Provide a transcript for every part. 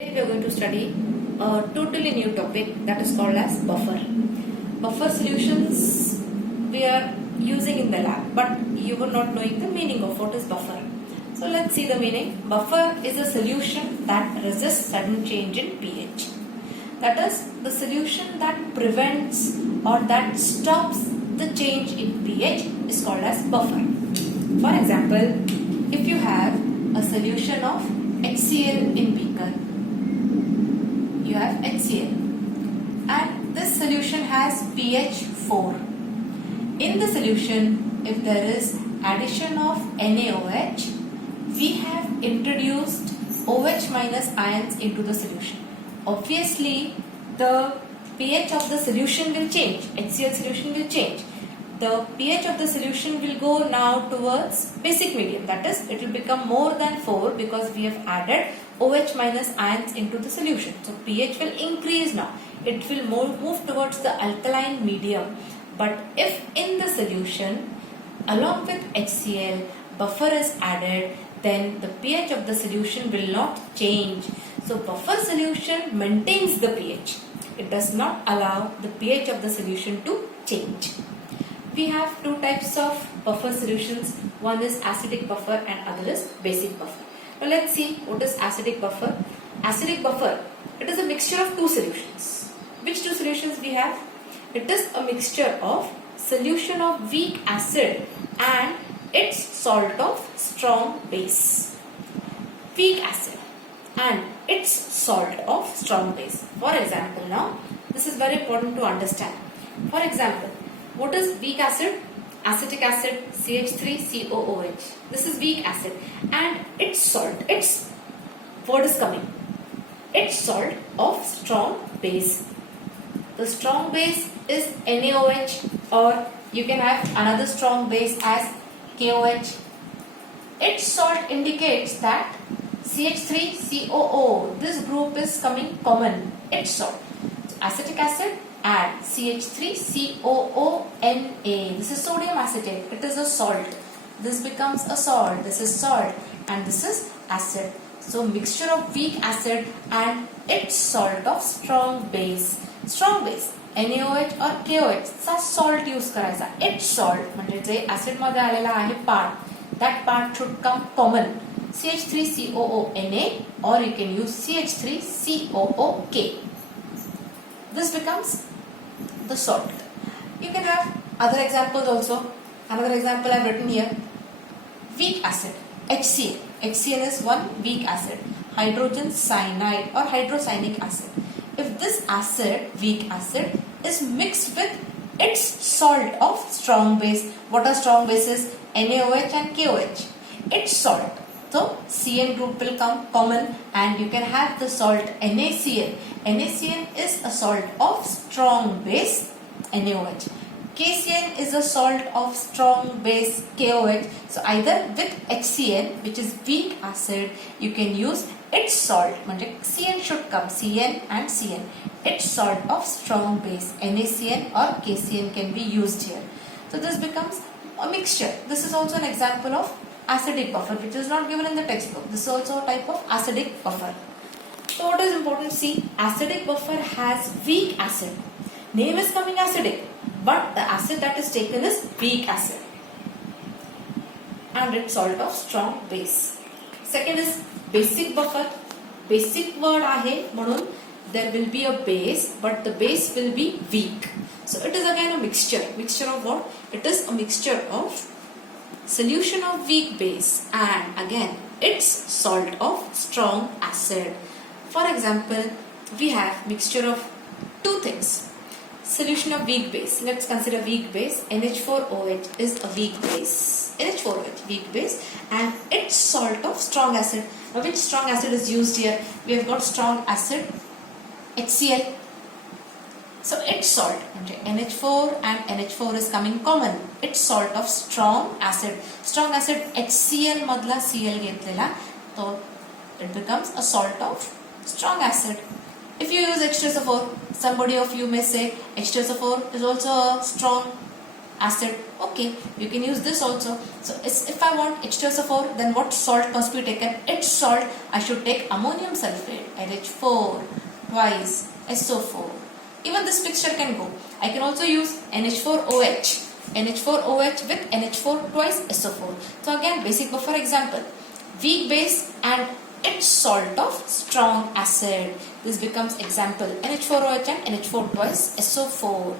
Today we are going to study a totally new topic that is called as buffer. Buffer solutions we are using in the lab, but you were not knowing the meaning of what is buffer. So let's see the meaning. Buffer is a solution that resists sudden change in pH. That is the solution that prevents or that stops the change in pH is called as buffer. For example, if you have a solution of HCl in beaker, you have HCl and this solution has pH 4. In the solution, if there is addition of NaOH, we have introduced OH minus ions into the solution. Obviously, the pH of the solution will change. HCl solution will change. The pH of the solution will go now towards basic medium. That is, it will become more than 4 because we have added OH minus ions into the solution. So pH will increase now. It will move towards the alkaline medium. But if in the solution, along with HCl, buffer is added, then the pH of the solution will not change. So buffer solution maintains the pH. It does not allow the pH of the solution to change. We have two types of buffer solutions. One is acidic buffer and other is basic buffer. Now let's see what is acidic buffer. Acidic buffer, it is a mixture of two solutions. Which two solutions we have? It is a mixture of solution of weak acid and its salt of strong base. Weak acid and its salt of strong base. For example, now this is very important to understand. For example, what is weak acid? Acetic acid, CH3COOH. This is weak acid and its salt, its word is coming. Its salt of strong base. The strong base is NaOH, or you can have another strong base as KOH. Its salt indicates that CH3COO, this group is coming common. Its salt. So acetic acid and CH3COONA. This is sodium acetate. It is a salt. This becomes a salt. This is salt and this is acid. So mixture of weak acid and its salt of strong base. Strong base NaOH or KOH चा salt use करायचा. Its salt म्हणजे जे acid मध्ये आलेला आहे part, that part should come common. CH3COONA or you can use CH3COOK. This becomes the salt. You can have other examples also. Another example I have written here. Weak acid, HCl. HCl is one weak acid. Hydrogen cyanide or hydrocyanic acid. If this acid, weak acid, is mixed with its salt of strong base. What are strong bases? NaOH and KOH. Its salt. So CN group will come common and you can have the salt NaCN. NaCN is a salt of strong base NaOH. KCN is a salt of strong base KOH. So either with HCN, which is weak acid, you can use its salt. CN should come, CN and CN. Its salt of strong base NaCN or KCN can be used here. So this becomes a mixture. This is also an example of acidic buffer, which is not given in the textbook. This is also a type of acidic buffer. So what is important to see? Acidic buffer has weak acid. Name is coming acidic, but the acid that is taken is weak acid and its salt of strong base. Second is basic buffer. Basic word आहे म्हणून there will be a base, but the base will be weak. So it is again a mixture. Mixture of what? It is a mixture of solution of weak base and again its salt of strong acid. For example, we have mixture of two things. Solution of weak base. Let's consider weak base. NH4OH is a weak base. NH4OH, weak base, and its salt of strong acid. Now, which strong acid is used here? We have got strong acid, HCl. So its salt, NH4 and NH4 is coming common. Its salt of strong acid. Strong acid HCl madla Cl घेतलेला, so it becomes a salt of strong acid. If you use H2SO4, somebody of you may say H2SO4 is also a strong acid. Okay, you can use this also. So if I want H2SO4, then what salt must be taken? Its salt, I should take ammonium sulfate, NH4 twice SO4. Even this mixture can go. I can also use NH4OH. NH4OH with NH4 twice SO4. So again, basic buffer example. Weak base and its salt of strong acid. This becomes example NH4OH and NH4 twice SO4.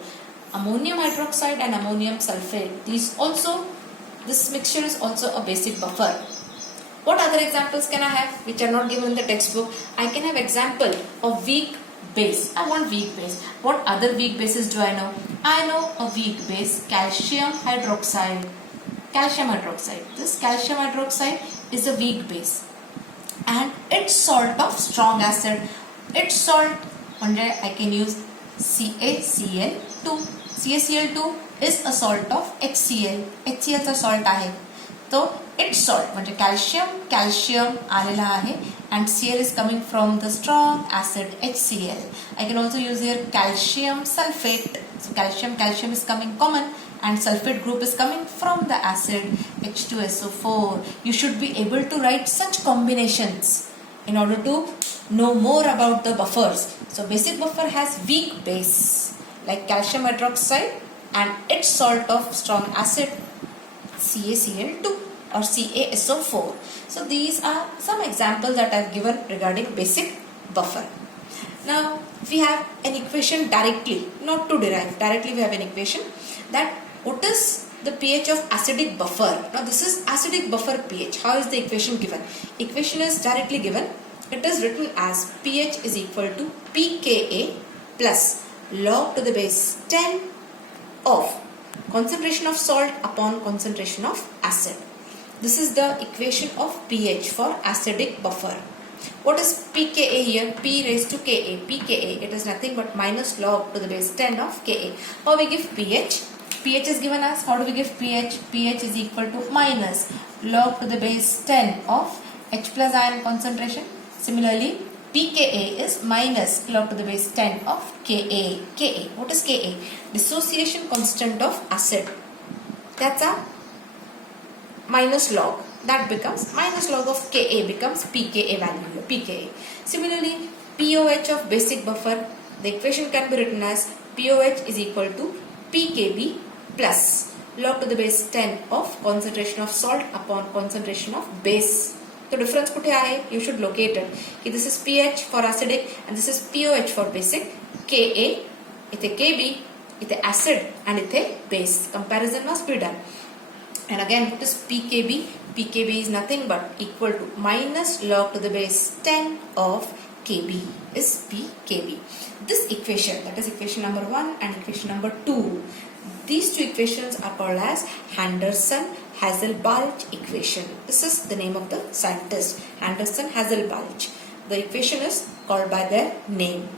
Ammonium hydroxide and ammonium sulfate. This mixture is also a basic buffer. What other examples can I have which are not given in the textbook? I can have example of weak base. I want weak base. What other weak bases do I know? I know a weak base, calcium hydroxide. Calcium hydroxide. This calcium hydroxide is a weak base. And its salt of strong acid. Its salt, I can use CaCl2. CaCl2 is a salt of HCl. HCl चा salt आहे. So its salt म्हणजे calcium आलेला आहे and Cl is coming from the strong acid HCl. I can also use here calcium sulfate. So calcium is coming common and sulfate group is coming from the acid H2SO4. You should be able to write such combinations in order to know more about the buffers. So basic buffer has weak base like calcium hydroxide and its salt of strong acid CaCl2 or CaSO4. So these are some examples that I have given regarding basic buffer. Now we have an equation directly, not to derive, directly we have an equation that what is the pH of acidic buffer. Now this is acidic buffer pH. How is the equation given? Equation is directly given. It is written as pH is equal to pKa plus log to the base 10 of concentration of salt upon concentration of acid. This is the equation of pH for acidic buffer. What is pKa here? P raised to Ka. pKa, it is nothing but minus log to the base 10 of Ka. How we give pH? pH is given as, how do we give pH? pH is equal to minus log to the base 10 of H plus ion concentration. Similarly, pKa is minus log to the base 10 of Ka. Ka, what is Ka? Dissociation constant of acid. That's a minus log. That becomes minus log of Ka becomes pKa value here, pKa. Similarly, pOH of basic buffer, the equation can be written as pOH is equal to pKb plus log to the base 10 of concentration of salt upon concentration of base. So difference कुठे आहे? You should locate it. This is pH for acidic and this is pOH for basic. Ka, इथे Kb, इथे acid and इथे base. Comparison must be done. And again, what is pKb? pKb is nothing but equal to minus log to the base 10 of Kb is pKb. This equation, that is equation number 1 and equation number 2. These two equations are called as Henderson-Hasselbalch equation. This is the name of the scientist, Henderson-Hasselbalch. The equation is called by their name.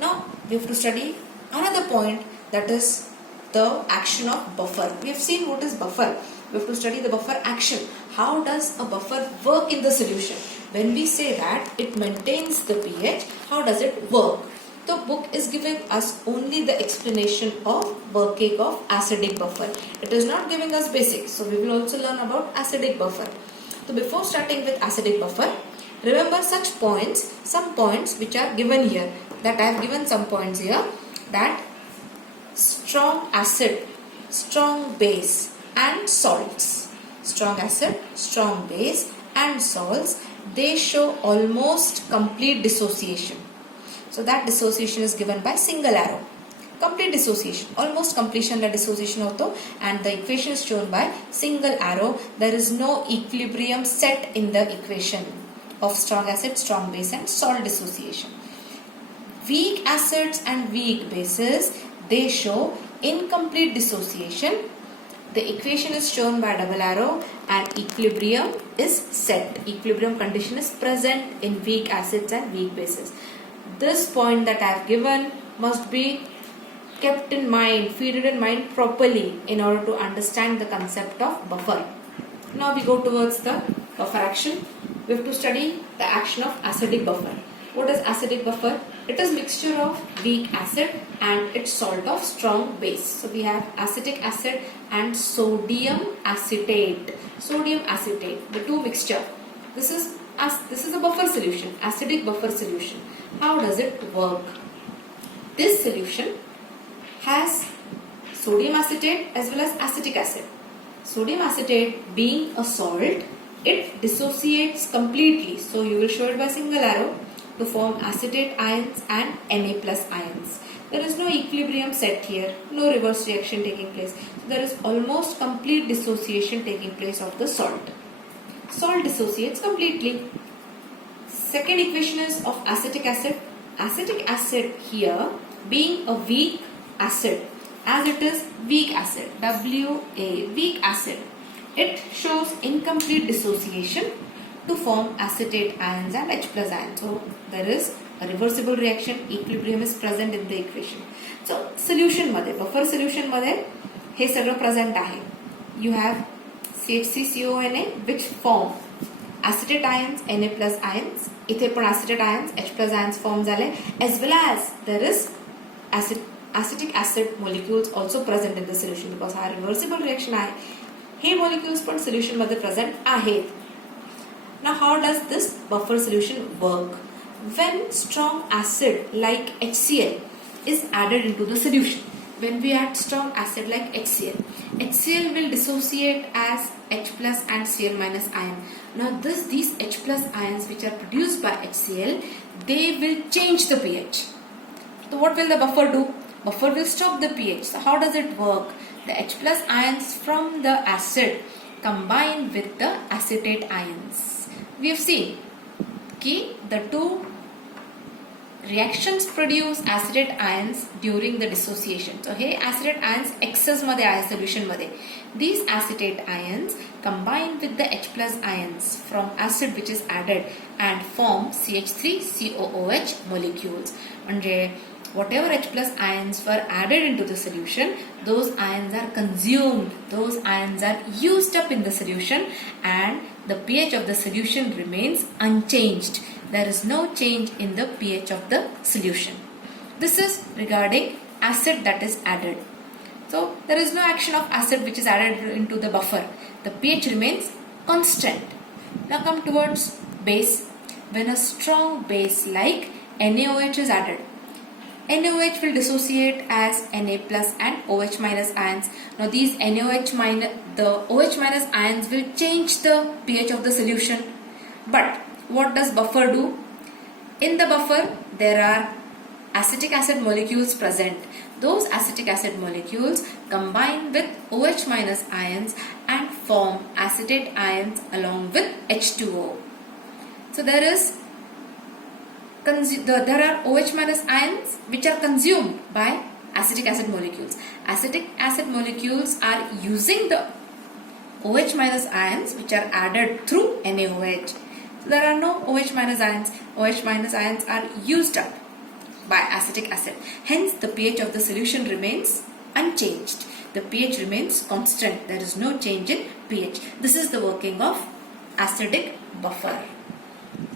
Now, we have to study another point, that is the action of buffer. We have seen what is buffer. We have to study the buffer action. How does a buffer work in the solution? When we say that it maintains the pH, how does it work? The book is giving us only the explanation of working of acidic buffer. It is not giving us basics. So we will also learn about acidic buffer. So before starting with acidic buffer, remember such points, some points which are given here. That I have given some points here. That strong acid, strong base and salts. Strong acid, strong base and salts, they show almost complete dissociation. So that dissociation is given by single arrow. Complete dissociation, almost completion la dissociation hoto, and the equation is shown by single arrow. There is no equilibrium set in the equation of strong acid, strong base and salt dissociation. Weak acids and weak bases, they show incomplete dissociation. The equation is shown by double arrow and equilibrium is set. Equilibrium condition is present in weak acids and weak bases. This point that I have given must be kept in mind, feeded in mind properly in order to understand the concept of buffer. Now we go towards the buffer action. We have to study the action of acidic buffer. What is acidic buffer? It is mixture of weak acid and its salt of strong base. So we have acetic acid and sodium acetate. Sodium acetate, the two mixture. This is a buffer solution, acidic buffer solution. How does it work? This solution has sodium acetate as well as acetic acid. Sodium acetate being a salt, it dissociates completely. So you will show it by single arrow to form acetate ions and Na plus ions. There is no equilibrium set here, no reverse reaction taking place. So there is almost complete dissociation taking place of the salt. Salt dissociates completely. Second equation is of acetic acid. Acetic acid here being a weak acid, as it is weak acid, Wa, weak acid. It shows incomplete dissociation to form acetate ions and H plus ions. So there is a reversible reaction, equilibrium is present in the equation. So solution मध्ये, buffer solution मध्ये हे सगळं present आहे. You have CHCCONA which form acetate ions, Na plus ions. इथे पण acetate ions, H plus ions form झाले, as well as there is acetic acid molecules also present in the solution because हा reversible reaction आहे. हे molecules पण solution मध्ये present आहेत. Now how does this buffer solution work? When strong acid like HCl is added into the solution, when we add strong acid like HCl, HCl will dissociate as H plus and Cl minus ion. Now these H plus ions which are produced by HCl, they will change the pH. So what will the buffer do? Buffer will stop the pH. So how does it work? The H plus ions from the acid combine with the acetate ions. We have seen that the two reactions produce acetate ions during the dissociation. So here acetate ions excess मध्ये आहे solution मध्ये. These acetate ions combine with the H plus ions from acid which is added and form CH3COOH molecules. म्हणजे whatever H plus ions were added into the solution, those ions are consumed, those ions are used up in the solution and the pH of the solution remains unchanged. There is no change in the pH of the solution. This is regarding acid that is added. So there is no action of acid which is added into the buffer. The pH remains constant. Now come towards base. When a strong base like NaOH is added, NaOH will dissociate as Na plus and OH minus ions. Now these NaOH minus, the OH minus ions will change the pH of the solution. But what does buffer do? In the buffer there are acetic acid molecules present. Those acetic acid molecules combine with OH minus ions and form acetate ions along with H2O. So there are OH minus ions which are consumed by acetic acid molecules. Acetic acid molecules are using the OH minus ions which are added through NaOH. So there are no OH minus ions. OH minus ions are used up by acetic acid. Hence the pH of the solution remains unchanged. The pH remains constant. There is no change in pH. This is the working of acidic buffer.